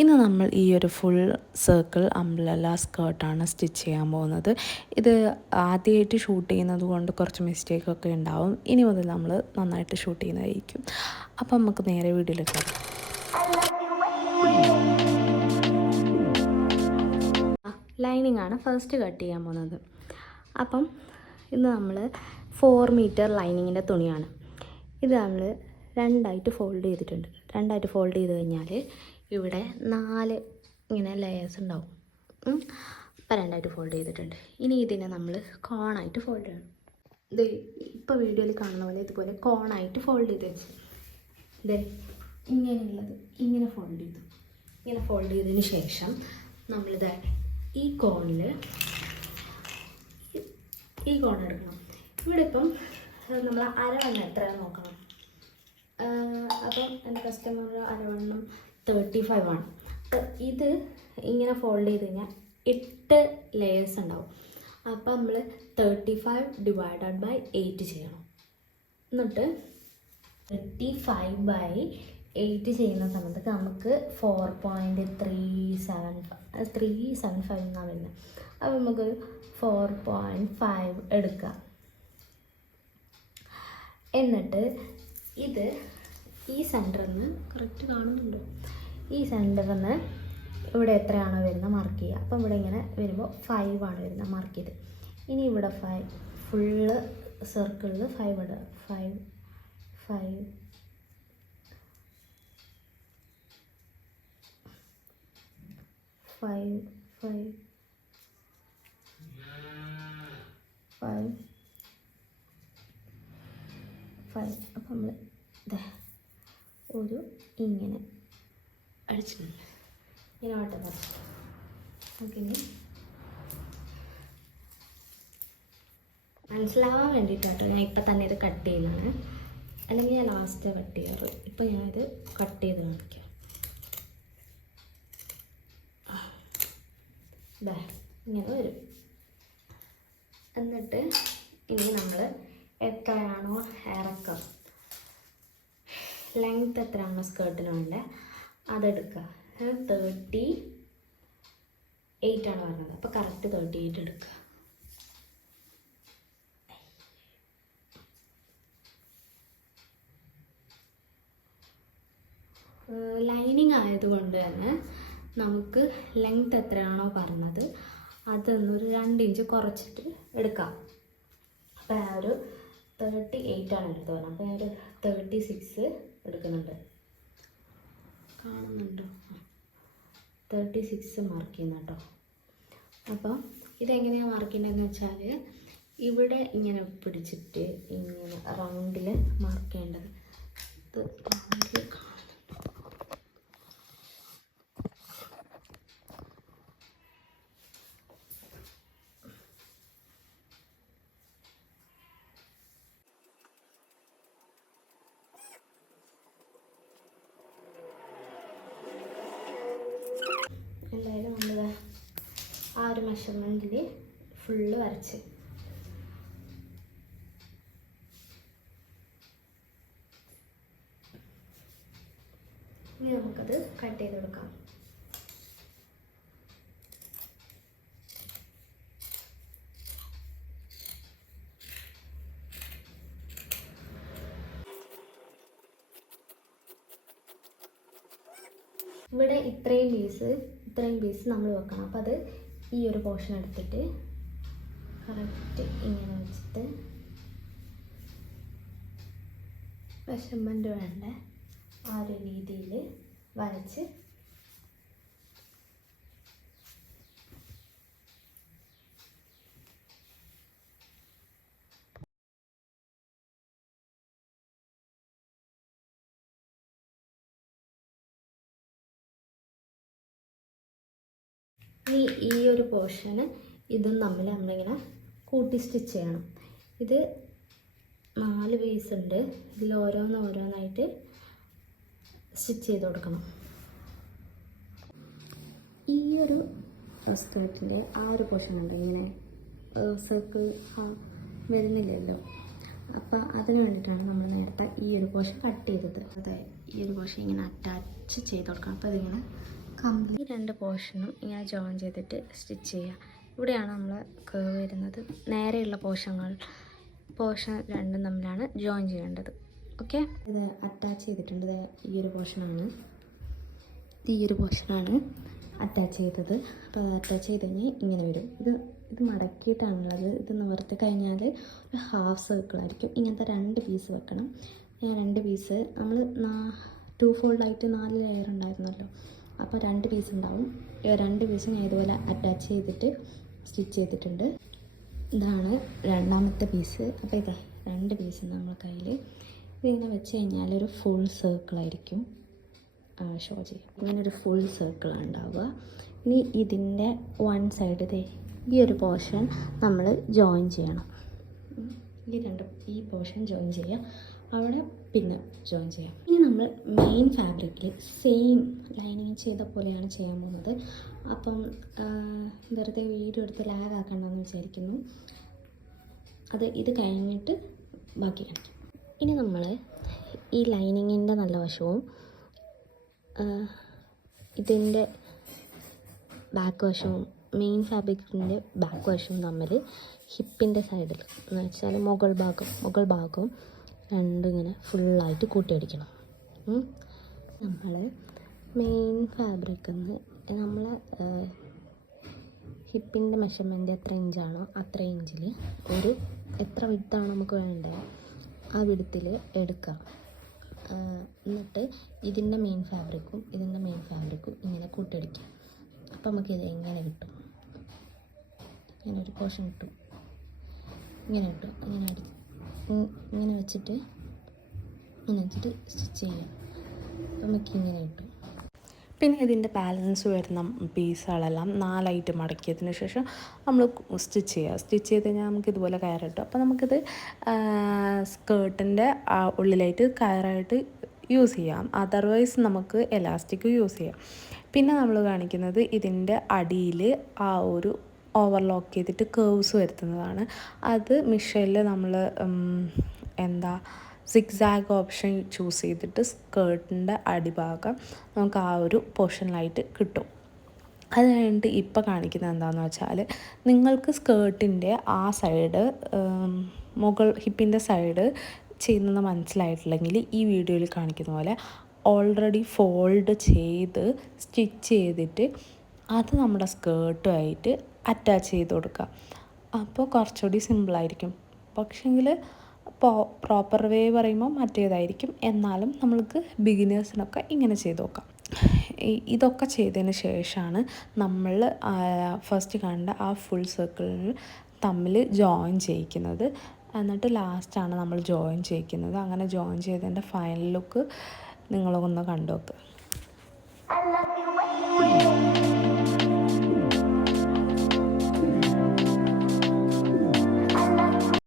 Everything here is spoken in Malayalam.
ഇന്ന് നമ്മൾ ഈ ഒരു ഫുൾ സർക്കിൾ അംബ്രല്ല സ്കേർട്ടാണ് സ്റ്റിച്ച് ചെയ്യാൻ പോകുന്നത്. ഇത് ആദ്യമായിട്ട് ഷൂട്ട് ചെയ്യുന്നത് കൊണ്ട് കുറച്ച് മിസ്റ്റേക്കൊക്കെ ഉണ്ടാവും. ഇനി മുതൽ നമ്മൾ നന്നായിട്ട് ഷൂട്ട് ചെയ്യുന്നതായിരിക്കും. അപ്പം നമുക്ക് നേരെ വീഡിയോയിലേക്ക് വരാം. ലൈനിങ് ആണ് ഫസ്റ്റ് കട്ട് ചെയ്യാൻ പോകുന്നത്. അപ്പം ഇന്ന് നമ്മൾ 4 മീറ്റർ ലൈനിങ്ങിൻ്റെ തുണിയാണ്. ഇത് നമ്മൾ രണ്ടായിട്ട് ഫോൾഡ് ചെയ്തിട്ടുണ്ട്. രണ്ടായിട്ട് ഫോൾഡ് ചെയ്ത് കഴിഞ്ഞാൽ ഇവിടെ 4 ഇങ്ങനെ ലെയേഴ്സ് ഉണ്ടാവും. അപ്പം രണ്ടായിട്ട് ഫോൾഡ് ചെയ്തിട്ടുണ്ട്. ഇനി ഇതിനെ നമ്മൾ കോണായിട്ട് ഫോൾഡ് ചെയ്യണം. ഇത് ഇപ്പോൾ വീഡിയോയിൽ കാണുന്ന പോലെ ഇതുപോലെ കോണായിട്ട് ഫോൾഡ് ചെയ്ത് വെച്ച് ഇത് ഇങ്ങനെയുള്ളത് ഇങ്ങനെ ഫോൾഡ് ചെയ്തു. ഇങ്ങനെ ഫോൾഡ് ചെയ്തതിന് ശേഷം നമ്മളിത് ഈ കോണിൽ ഈ കോൺ എടുക്കണം. ഇവിടെ ഇപ്പം നമ്മൾ അരവണ്ണം എത്രയാണ് നോക്കണം. അപ്പം എൻ്റെ കസ്റ്റമർ അരവണ്ണം 35 ആണ്. അപ്പം ഇത് ഇങ്ങനെ ഫോൾഡ് ചെയ്ത് കഴിഞ്ഞാൽ 8 ലെയേഴ്സ് ഉണ്ടാവും. അപ്പം നമ്മൾ 35 ഡിവൈഡഡ് ബൈ 8 ചെയ്യണം. എന്നിട്ട് 35/8 ചെയ്യുന്ന സമയത്ത് നമുക്ക് 4.375 എന്നാണ് വരുന്നത്. അപ്പം നമുക്കൊരു 4.5 എടുക്കാം. എന്നിട്ട് ഇത് ഈ സെൻറ്ററിൽ നിന്ന് കറക്റ്റ് കാണുന്നുണ്ടോ, ഈ സെൻറ്ററിൽ നിന്ന് ഇവിടെ എത്രയാണോ വരുന്നത് മാർക്ക് ചെയ്യുക. അപ്പം ഇവിടെ ഇങ്ങനെ വരുമ്പോൾ 5 ആണ് വരുന്നത്, മാർക്ക് ചെയ്ത്. ഇനി ഇവിടെ 5 ഫുള്ള് സർക്കിളിൽ 5 ഇടുക. 5 5 5 5 5 5. അപ്പം നമ്മൾ ഒരു ഇങ്ങനെ അടിച്ചിട്ടുണ്ട്. ഇങ്ങനെ വട്ടം വരച്ചു. നമുക്കിനി മനസ്സിലാവാൻ വേണ്ടിയിട്ടാട്ടോ ഞാൻ ഇപ്പം തന്നെ ഇത് കട്ട് ചെയ്യുന്നതാണ്. അല്ലെങ്കിൽ ഞാൻ ലാസ്റ്റ് കട്ട് ചെയ്യാറ്. ഇപ്പം ഞാനിത് കട്ട് ചെയ്ത് കാണിക്കാം. ഇങ്ങനെ വരും. എന്നിട്ട് ഇനി നമ്മൾ എത്രയാണോ ഇറക്കം, ലെങ്ത് എത്രയാണോ സ്കേർട്ടിന് വേണ്ടത് അതെടുക്കുക. 38 ആണ് പറഞ്ഞത്. അപ്പോൾ കറക്റ്റ് 38 എടുക്കുക. ലൈനിങ് ആയതുകൊണ്ട് തന്നെ നമുക്ക് ലെങ്ത് എത്രയാണോ പറഞ്ഞത് അതൊന്നൊരു 2 ഇഞ്ച് കുറച്ചിട്ട് എടുക്കാം. അപ്പോൾ ഞാൻ ഒരു 38 ആണ് എടുത്ത് പറഞ്ഞത്. അപ്പോൾ ഞാനൊരു 36 എടുക്കുന്നുണ്ട്. കാണുന്നുണ്ടോ? 36 മാർക്ക് ചെയ്യുന്ന കേട്ടോ. അപ്പോൾ ഇതെങ്ങനെയാണ് മാർക്ക് ചെയ്യുന്നതെന്ന് വെച്ചാൽ ഇവിടെ ഇങ്ങനെ പിടിച്ചിട്ട് ഇങ്ങനെ റൗണ്ടിൽ മാർക്ക് ചെയ്യേണ്ടത്. ഇത് റൗണ്ടിൽ എന്തായാലും നമ്മൾ ആ ഒരു മെഷർമെൻറ്റിൽ ഫുള്ള് വരച്ച് ഇനി നമുക്കത് കട്ട് ചെയ്ത് കൊടുക്കാം. ഇവിടെ ഇത്രയും പീസ് നമ്മൾ വെക്കണം. അപ്പോൾ അത് ഈ ഒരു പോർഷൻ എടുത്തിട്ട് കറക്റ്റ് ഇങ്ങനെ വെച്ചിട്ട് മെഷർമെൻറ്റ് വേണ്ട ആ ഒരു രീതിയിൽ വരച്ച് ഈ ഒരു പോർഷന് ഇതും നമ്മളിങ്ങനെ കൂട്ടി സ്റ്റിച്ച് ചെയ്യണം. ഇത് 4 പീസ് ഉണ്ട്. ഇതിൽ ഓരോന്നായിട്ട് സ്റ്റിച്ച് ചെയ്ത് കൊടുക്കണം. ഈ ഒരു സ്കേർട്ടിൻ്റെ ആ ഒരു പോർഷൻ ഉണ്ട്, ഇങ്ങനെ സർക്കിൾ വരുന്നില്ലല്ലോ. അപ്പോൾ അതിന് വേണ്ടിയിട്ടാണ് നമ്മൾ നേരത്തെ ഈ ഒരു പോർഷൻ കട്ട് ചെയ്തത്. അതായത് ഈ ഒരു പോർഷൻ ഇങ്ങനെ അറ്റാച്ച് ചെയ്ത് കൊടുക്കണം. അപ്പോൾ അതിങ്ങനെ ഈ 2 പോർഷനും ഇങ്ങനെ ജോയിൻ ചെയ്തിട്ട് സ്റ്റിച്ച് ചെയ്യുക. ഇവിടെയാണ് നമ്മൾ കേവ് വരുന്നത്. നേരെയുള്ള പോർഷൻ രണ്ടും തമ്മിലാണ് ജോയിൻ ചെയ്യേണ്ടത്. ഓക്കെ, ഇത് അറ്റാച്ച് ചെയ്തിട്ടുണ്ട്. ഇത് ഈ ഒരു പോർഷനാണ് അറ്റാച്ച് ചെയ്തത്. അപ്പോൾ അത് അറ്റാച്ച് ചെയ്ത് കഴിഞ്ഞാൽ ഇങ്ങനെ വരും. ഇത് മടക്കിയിട്ടാണുള്ളത്. ഇത് നിവർത്തി കഴിഞ്ഞാൽ ഒരു ഹാഫ് സർക്കിളായിരിക്കും. ഇങ്ങനത്തെ 2 പീസ് വെക്കണം. 2 പീസ് നമ്മൾ 2 ഫോൾഡായിട്ട് 4 ലെയർ ഉണ്ടായിരുന്നല്ലോ. അപ്പോൾ 2 പീസ് ഉണ്ടാവും. 2 പീസ് ഞാൻ ഇതുപോലെ അറ്റാച്ച് ചെയ്തിട്ട് സ്റ്റിച്ച് ചെയ്തിട്ടുണ്ട്. ഇതാണ് രണ്ടാമത്തെ പീസ്. അപ്പോൾ ഇതാ 2 പീസ് നമ്മുടെ കയ്യിൽ. ഇതിങ്ങനെ വെച്ച് കഴിഞ്ഞാൽ ഒരു ഫുൾ സർക്കിളായിരിക്കും ഷോ ചെയ്യും. ഇങ്ങനെ ഒരു ഫുൾ സർക്കിളാണ് ഉണ്ടാവുക. ഇനി ഇതിൻ്റെ 1 സൈഡ് ഈ ഒരു പോർഷൻ നമ്മൾ ജോയിൻ ചെയ്യണം. ഈ പോർഷൻ ജോയിൻ ചെയ്യാം, അവിടെ പിന്നെ ജോയിൻ ചെയ്യാം. ഇനി നമ്മൾ മെയിൻ ഫാബ്രിക്കിൽ സെയിം ലൈനിങ് ചെയ്ത പോലെയാണ് ചെയ്യാൻ പോകുന്നത്. അപ്പം വെറുതെ വീഡിയോ എടുത്ത് ലാഗ് ആക്കണ്ടെന്ന് വിചാരിക്കുന്നു. ഇത് കഴിഞ്ഞിട്ട് ബാക്കി കാണിക്കും. ഇനി നമ്മൾ ഈ ലൈനിങ്ങിൻ്റെ നല്ല വശവും ഇതിൻ്റെ ബാക്ക് വശവും മെയിൻ ഫാബ്രിക്കിൻ്റെ ബാക്ക് വശവും തമ്മിൽ ഹിപ്പിൻ്റെ സൈഡിൽ എന്ന് വെച്ചാൽ മുകൾ ഭാഗവും രണ്ടും ഇങ്ങനെ ഫുള്ളായിട്ട് കൂട്ടിയടിക്കണം. നമ്മൾ മെയിൻ ഫാബ്രിക്കിൽ നിന്ന് നമ്മൾ ഹിപ്പിൻ്റെ മെഷർമെൻറ്റ് എത്ര ഇഞ്ചാണോ അത്ര ഇഞ്ചിൽ എത്ര വിഡ്ത്താണോ നമുക്ക് വേണ്ടത് ആ വിഡ്ത്തിൽ എടുക്കാം. എന്നിട്ട് ഇതിൻ്റെ മെയിൻ ഫാബ്രിക്കും ഇങ്ങനെ കൂട്ടിയടിക്കാം. അപ്പോൾ നമുക്കിത് എങ്ങനെ കിട്ടും? ഇങ്ങനെ ഒരു പോർഷൻ കിട്ടും. ഇങ്ങനെ വെച്ചിട്ട് സ്റ്റിച്ച് ചെയ്യാം. അപ്പോൾ നമുക്ക് ഇങ്ങനെ കിട്ടും. പിന്നെ ഇതിൻ്റെ ബാലൻസ് വരുന്ന പീസുകളെല്ലാം 4 ആയിട്ട് മടക്കിയതിന് ശേഷം നമ്മൾ സ്റ്റിച്ച് ചെയ്ത് കഴിഞ്ഞാൽ നമുക്ക് ഇതുപോലെ കയർ കിട്ടും. അപ്പോൾ നമുക്കിത് സ്കേർട്ടിൻ്റെ ഉള്ളിലായിട്ട് കയറായിട്ട് യൂസ് ചെയ്യാം. അതർവൈസ് നമുക്ക് എലാസ്റ്റിക് യൂസ് ചെയ്യാം. പിന്നെ നമ്മൾ കാണിക്കുന്നത് ഇതിൻ്റെ അടിയിൽ ആ ഒരു ഓവർലോക്ക് ചെയ്തിട്ട് കേർവ്സ് വരുത്തുന്നതാണ്. അത് മിഷനിൽ നമ്മൾ സിക്സാഗ് ഓപ്ഷൻ ചൂസ് ചെയ്തിട്ട് സ്കേർട്ടിൻ്റെ അടിഭാഗം നമുക്ക് ആ ഒരു പോർഷനിലായിട്ട് കിട്ടും. അത് കഴിഞ്ഞിട്ട് ഇപ്പോൾ കാണിക്കുന്നത് എന്താണെന്ന് വെച്ചാൽ, നിങ്ങൾക്ക് സ്കേർട്ടിൻ്റെ ആ സൈഡ് ഹിപ്പിൻ്റെ സൈഡ് ചെയ്യുന്നത് മനസ്സിലായിട്ടില്ലെങ്കിൽ ഈ വീഡിയോയിൽ കാണിക്കുന്ന പോലെ ഓൾറെഡി ഫോൾഡ് ചെയ്ത് സ്റ്റിച്ച് ചെയ്തിട്ട് അത് നമ്മുടെ സ്കേർട്ടുമായിട്ട് അറ്റാച്ച് ചെയ്ത് കൊടുക്കുക. അപ്പോൾ കുറച്ചുകൂടി സിമ്പിളായിരിക്കും. പക്ഷേങ്കിൽ പ്രോപ്പർ വേ പറയുമ്പോൾ മറ്റേതായിരിക്കും. എന്നാലും നമ്മൾക്ക് ബിഗിനേഴ്സിനൊക്കെ ഇങ്ങനെ ചെയ്ത് നോക്കാം. ഇതൊക്കെ ചെയ്തതിന് ശേഷമാണ് നമ്മൾ ഫസ്റ്റ് കണ്ട ആ ഫുൾ സർക്കിളിൽ തമ്മിൽ ജോയിൻ ചെയ്യിക്കുന്നത്. എന്നിട്ട് ലാസ്റ്റാണ് നമ്മൾ ജോയിൻ ചെയ്യിക്കുന്നത്. അങ്ങനെ ജോയിൻ ചെയ്തതിൻ്റെ ഫൈനൽ ലുക്ക് നിങ്ങളൊന്ന് കണ്ടു നോക്കുക.